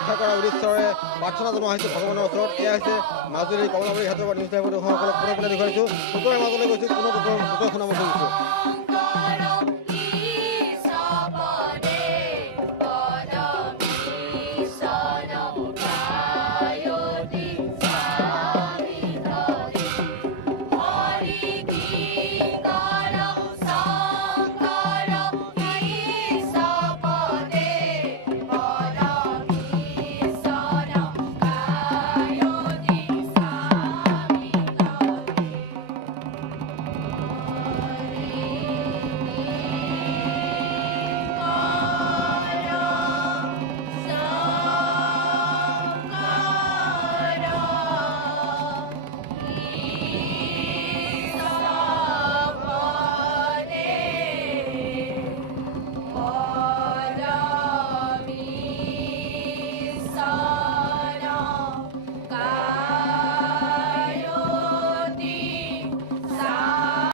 ৰক্ষা কৰাৰ উদ্দেশ্যৰে প্ৰাৰ্থনা জনোৱা হৈছে ভগৱানৰ ওচৰত। এয়া হৈছে মাজুলী কমলাবাৰী ঘাটৰ পৰা নিউজ লাইভৰ দৰ্শকসকলক পুনৰ দেখুৱাইছোঁ। উত্তৰে মাজলৈ গৈছোঁ, পুনৰ উত্তৰ শুনাব খুজিছোঁ।